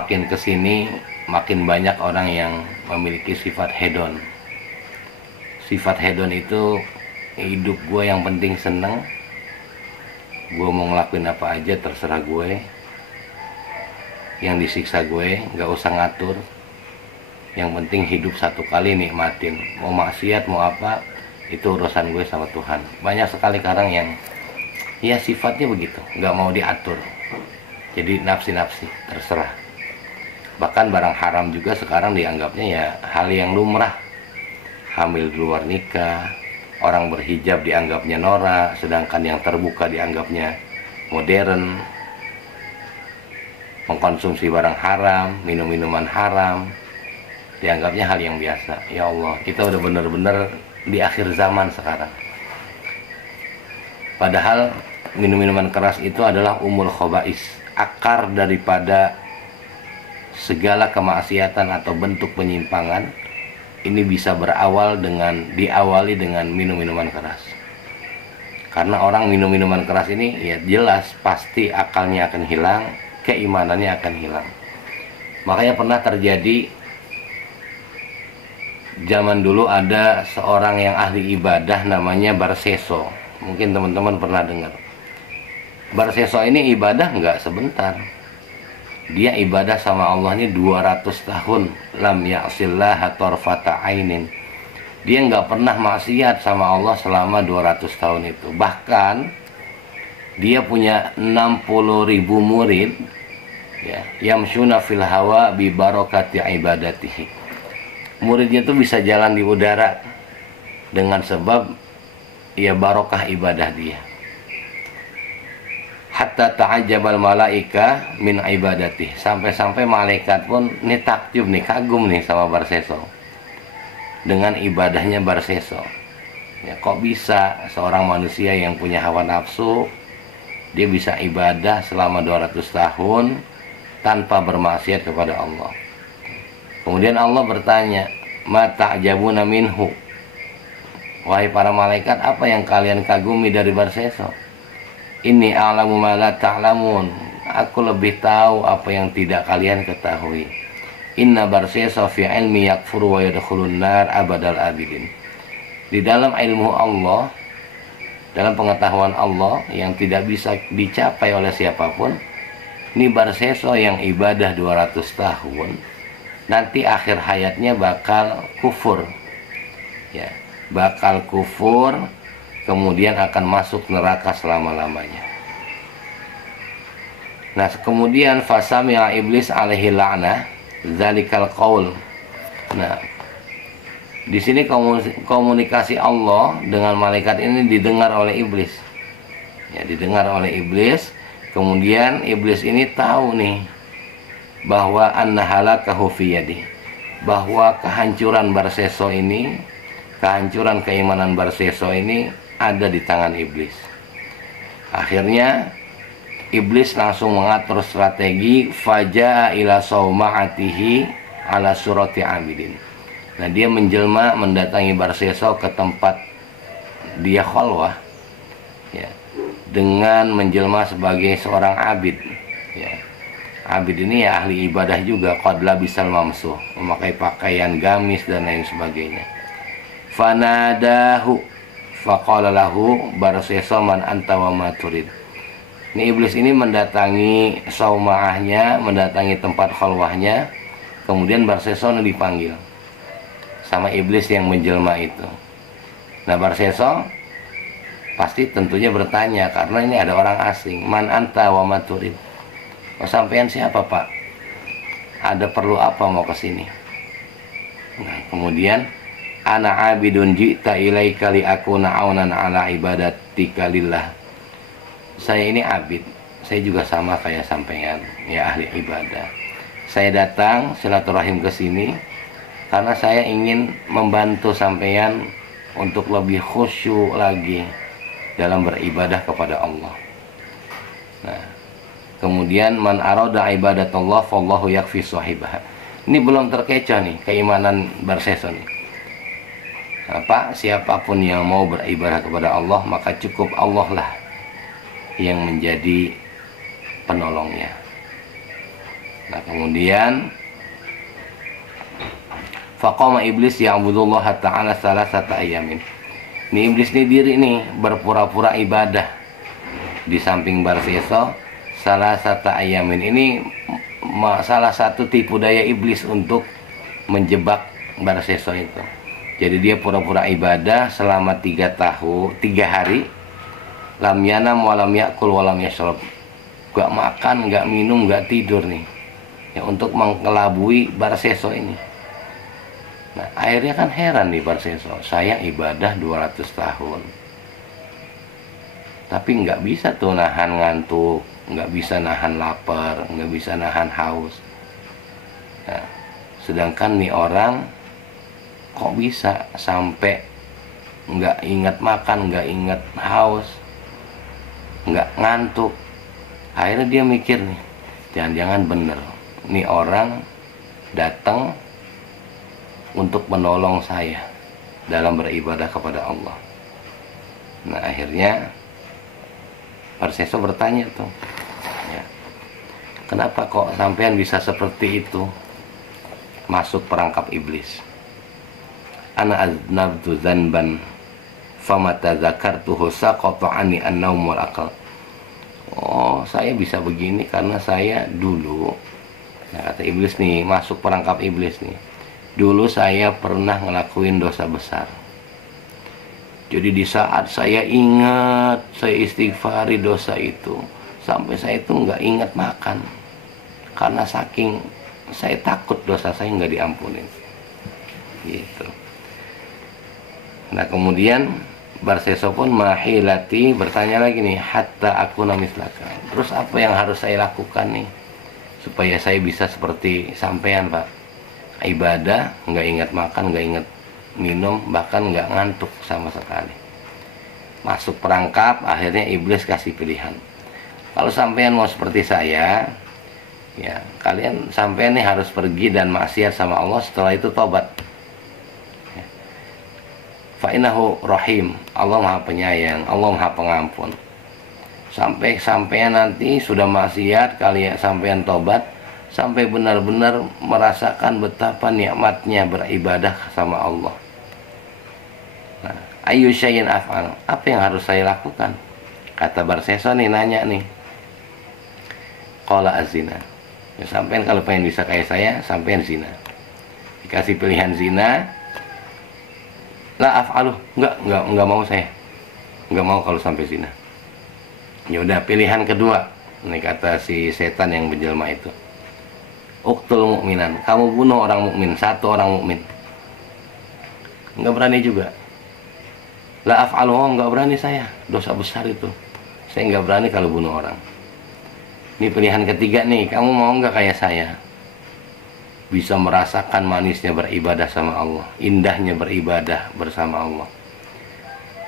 Makin kesini makin banyak orang yang memiliki sifat hedon. Sifat hedon itu hidup gue yang penting seneng, gue mau ngelakuin apa aja terserah gue, yang disiksa gue gak usah ngatur, yang penting hidup satu kali nikmatin, mau maksiat mau apa itu urusan gue sama Tuhan. Banyak sekali sekarang yang ya sifatnya begitu, gak mau diatur, jadi nafsi-nafsi terserah. Bahkan barang haram juga sekarang dianggapnya ya hal yang lumrah. Hamil di luar nikah, orang berhijab dianggapnya norak, sedangkan yang terbuka dianggapnya modern. Mengkonsumsi barang haram, minum-minuman haram dianggapnya hal yang biasa. Ya Allah, kita udah bener-bener di akhir zaman sekarang. Padahal minum-minuman keras itu adalah umul khaba'is, akar daripada segala kemaksiatan atau bentuk penyimpangan. Ini bisa diawali dengan minum-minuman keras. Karena orang minum minuman keras ini ya jelas pasti akalnya akan hilang, keimanannya akan hilang. Makanya pernah terjadi zaman dulu ada seorang yang ahli ibadah namanya Barseso. Mungkin teman-teman pernah dengar. Barseso ini ibadah nggak sebentar. Dia ibadah sama Allah ini 200 tahun. Lam ya'sillaha tarfata ainin. Dia nggak pernah maksiat sama Allah selama 200 tahun itu. Bahkan dia punya 60.000 murid ya, yamshuna fil hawa bi barakati ibadatihi. Muridnya tuh bisa jalan di udara dengan sebab ya barokah ibadah dia. Hatta ta'ajjabal malaika min ibadati, sampai-sampai malaikat pun nih takjub nih, kagum nih sama Barseso dengan ibadahnya Barseso. Ya, kok bisa seorang manusia yang punya hawa nafsu dia bisa ibadah selama 200 tahun tanpa bermaksiat kepada Allah. Kemudian Allah bertanya, ma ta'jabuna minhu, wahai para malaikat, apa yang kalian kagumi dari Barseso? Ini a'lamu ma la ta'lamun, aku lebih tahu apa yang tidak kalian ketahui. Inna Barseso fi ilmi yakfuru wa yadkhulun nar abadal abidin. Di dalam ilmu Allah, dalam pengetahuan Allah yang tidak bisa dicapai oleh siapapun, ini Barseso yang ibadah 200 tahun nanti akhir hayatnya bakal kufur ya, bakal kufur, kemudian akan masuk neraka selama-lamanya. Nah, kemudian fasami'a iblis alaihi la'nah zalikal qaul. Nah, di sini komunikasi Allah dengan malaikat ini didengar oleh iblis. Ya, didengar oleh iblis. Kemudian iblis ini tahu nih bahwa annahalakahu fi yadi, bahwa kehancuran Barseso ini, kehancuran keimanan Barseso ini ada di tangan iblis. Akhirnya iblis langsung mengatur strategi, faja'a ila sauma'atihi ala surati abidin. Nah, dia menjelma mendatangi Barseso ke tempat dia khalwah ya, dengan menjelma sebagai seorang abid ya. Abid ini ya ahli ibadah juga, qad labisal mamsuh, memakai pakaian gamis dan lain sebagainya. Fanadahu faqala lahu Barseso man anta wa ma turid. Ini iblis ini mendatangi saumaahnya, mendatangi tempat khalwahnya. Kemudian Barseso dipanggil sama iblis yang menjelma itu. Nah, Barseso pasti tentunya bertanya, karena ini ada orang asing. Man anta wa ma turid. Oh, sampean siapa, Pak? Ada perlu apa mau ke sini? Nah, kemudian ana abidun ji'ta ilaika li akuna aunan ala ibadatika lillah. Saya ini abid, saya juga sama kayak sampean, ya ahli ibadah. Saya datang silaturahim ke sini karena saya ingin membantu sampean untuk lebih khusyuk lagi dalam beribadah kepada Allah. Nah, kemudian man arada ibadatullah fallahu yakfi sahibah. Ini belum terkecoh nih keimanan Barseso nih. Apa, siapapun yang mau beribadah kepada Allah, maka cukup Allah lah yang menjadi penolongnya. Nah kemudian faqama iblis ya'budullah ta'ala salasata ayamin. Ini iblis ini diri nih berpura-pura ibadah di samping Barseso salasata ayamin. Ini salah satu tipu daya iblis untuk menjebak Barseso itu. Jadi dia pura-pura ibadah selama 3 hari. Lam yanam walam yakul walam yashrab. Gak makan, gak minum, gak tidur nih. Ya, untuk mengelabui Barseso ini. Nah, akhirnya kan heran nih Barseso. Saya ibadah 200 tahun. Tapi nggak bisa tuh nahan ngantuk, nggak bisa nahan lapar, nggak bisa nahan haus. Nah, sedangkan nih orang kok bisa sampai nggak ingat makan, nggak ingat haus, nggak ngantuk. Akhirnya dia mikir nih, jangan-jangan bener nih orang datang untuk menolong saya dalam beribadah kepada Allah. Nah akhirnya Barseso bertanya tuh, ya, kenapa kok sampean bisa seperti itu masuk perangkap iblis? Ana aznabtu dzanban famata dzakartuhu saqata anni an-naum wal aql. Oh, saya bisa begini karena saya dulu, nah kata iblis nih, masuk perangkap iblis nih. Dulu saya pernah ngelakuin dosa besar. Jadi di saat saya ingat, saya istighfari dosa itu, sampai saya itu nggak ingat makan, karena saking saya takut dosa saya nggak diampunin. Gitu. Nah kemudian Barseso pun mahilati bertanya lagi nih, hatta aku namislaka. Terus apa yang harus saya lakukan nih supaya saya bisa seperti sampean, Pak? Ibadah, nggak ingat makan, nggak ingat minum, bahkan nggak ngantuk sama sekali. Masuk perangkap, akhirnya iblis kasih pilihan. Kalau sampean mau seperti saya, ya kalian sampean nih harus pergi dan maksiat sama Allah, setelah itu tobat. Ya. Fa'inahu rahim, Allah maha penyayang, Allah maha pengampun. Sampai sampean nanti sudah maksiat, kalian sampean tobat, sampai benar-benar merasakan betapa nikmatnya beribadah sama Allah. Nah, ayu syai'in af'al, apa yang harus saya lakukan? Kata Barseso nih, nanya nih. Qala azina. Ya, sampean kalau pengen bisa kayak saya, sampean zina. Dikasih pilihan zina, la af'aluh, enggak mau saya. Enggak mau kalau sampai zina. Ya udah, pilihan kedua. Ini kata si setan yang menjelma itu. Uqtul mu'minan, kamu bunuh orang mukmin, satu orang mukmin. Enggak berani juga. La af'aluhu, enggak berani saya, dosa besar itu. Saya enggak berani kalau bunuh orang. Ini pilihan ketiga nih, kamu mau enggak kayak saya? Bisa merasakan manisnya beribadah sama Allah, indahnya beribadah bersama Allah.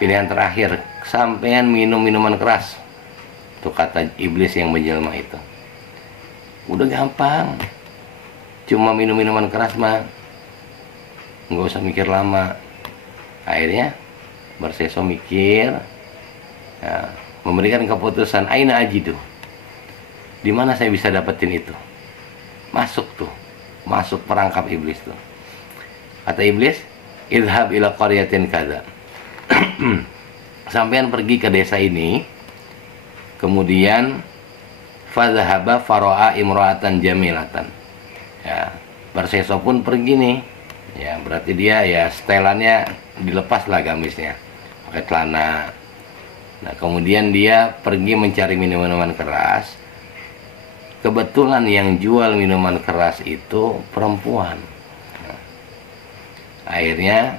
Pilihan terakhir, sampean minum minuman keras. Itu kata iblis yang menjelma itu. Udah gampang. Cuma minum minuman keras mah nggak usah mikir lama. Akhirnya Barseso mikir, ya, memberikan keputusan, aina ajidu, di mana saya bisa dapetin itu? Masuk tuh, masuk perangkap iblis tuh. Kata iblis, idhab ila qaryatin kadza. Sampean pergi ke desa ini, kemudian fadhahaba faro'a imra'atan jamilatan. Ya, Barseso pun pergi nih. Ya, berarti dia ya setelannya dilepas lah gamisnya, pakai celana. Nah, kemudian dia pergi mencari minuman keras. Kebetulan yang jual minuman keras itu perempuan. Nah, akhirnya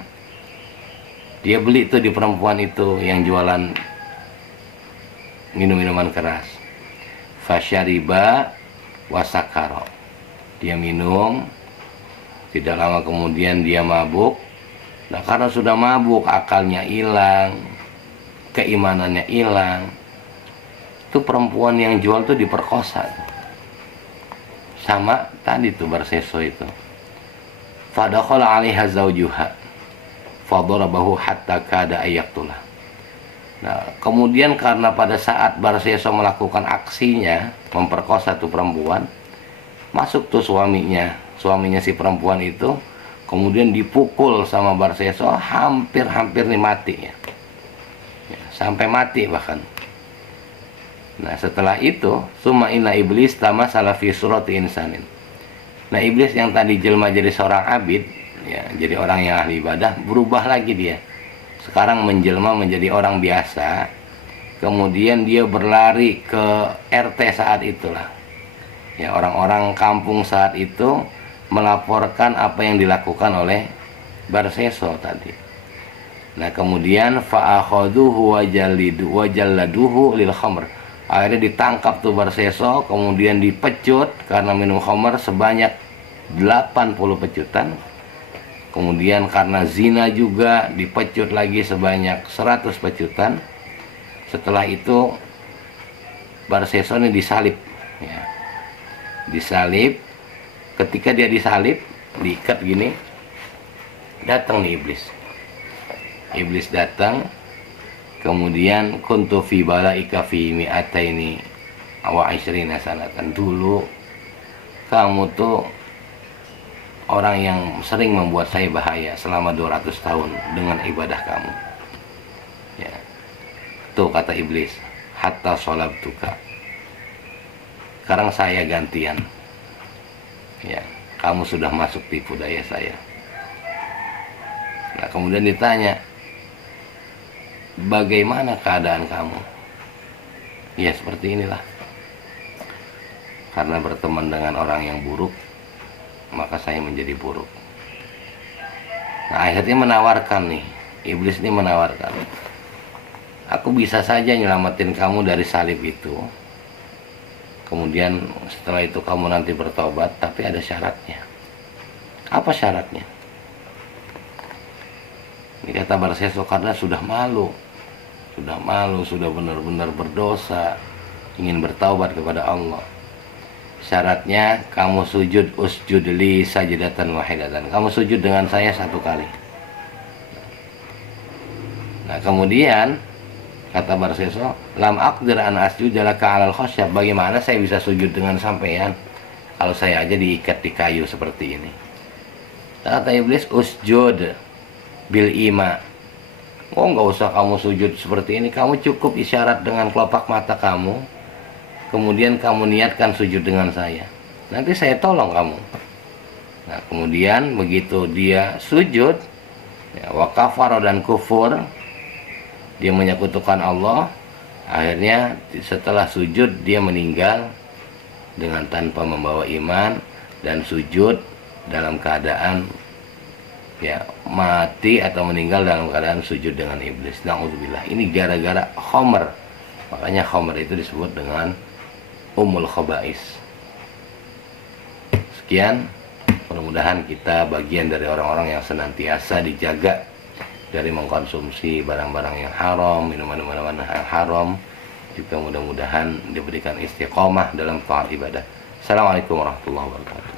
dia beli tuh di perempuan itu yang jualan minuman keras. Fasyariba wasakaro. Dia minum, tidak lama kemudian dia mabuk. Nah karena sudah mabuk, akalnya hilang, keimanannya hilang. Itu perempuan yang jual tuh diperkosa sama tadi tuh Barseso itu. Fadakhala 'alaiha zawjuha fadarabahu hatta kada ayaqtulah. Nah kemudian karena pada saat Barseso melakukan aksinya memperkosa tuh perempuan, Masuk tuh suaminya si perempuan itu, kemudian dipukul sama Barseso hampir nih mati ya. Sampai mati bahkan. Nah setelah itu summa inna iblis tamasala fi surati insanin. Nah iblis yang tadi jelma jadi seorang abid ya, jadi orang yang ahli ibadah, berubah lagi dia. Sekarang menjelma menjadi orang biasa. Kemudian dia berlari ke RT saat itulah ya, orang-orang kampung saat itu melaporkan apa yang dilakukan oleh Barseso tadi. Nah kemudian fa'akhaduhu wajalladuhu lil khamr. Akhirnya ditangkap tuh Barseso, kemudian dipecut karena minum khamr sebanyak 80 pecutan. Kemudian karena zina juga dipecut lagi sebanyak 100 pecutan. Setelah itu Barseso ini disalib ya. Disalib. Ketika dia disalib, diikat gini, datang nih iblis datang, kemudian kuntu fi balaika fi mi'ataini wa ishrina sanatan. Dulu kamu tuh orang yang sering membuat saya bahaya selama 200 tahun dengan ibadah kamu ya. Tuh kata iblis, hatta sholabtuka, sekarang saya gantian ya, kamu sudah masuk tipu daya saya. Nah kemudian ditanya, bagaimana keadaan kamu? Ya seperti inilah, karena berteman dengan orang yang buruk maka saya menjadi buruk. Nah akhirnya menawarkan nih, iblis ini menawarkan, aku bisa saja nyelamatin kamu dari salib itu, kemudian setelah itu kamu nanti bertobat, tapi ada syaratnya. Apa syaratnya? Ini kata Barseso, karena sudah malu, sudah benar-benar berdosa, ingin bertaubat kepada Allah. Syaratnya kamu sujud usjudli sajadatan wahidatan. Kamu sujud dengan saya 1 kali. Nah kemudian kata Barseso, lam aqdir an asjuda laka 'alal khasyab. Bagaimana saya bisa sujud dengan sampean kalau saya aja diikat di kayu seperti ini? Kata iblis, usjud bil ima. Oh nggak usah kamu sujud seperti ini, kamu cukup isyarat dengan kelopak mata kamu, kemudian kamu niatkan sujud dengan saya, nanti saya tolong kamu. Nah kemudian begitu dia sujud ya, wa kafara dan kufur, dia menyekutukan Allah. Akhirnya setelah sujud dia meninggal dengan tanpa membawa iman, dan sujud dalam keadaan ya mati atau meninggal dalam keadaan sujud dengan iblis. Na'udzubillah. Ini gara-gara khamr. Makanya khamr itu disebut dengan Ummul Khaba'is. Sekian, mudah-mudahan kita bagian dari orang-orang yang senantiasa dijaga dari mengkonsumsi barang-barang yang haram, minuman-minuman yang haram. Juga mudah-mudahan diberikan istiqomah dalam taat ibadah. Assalamualaikum warahmatullahi wabarakatuh.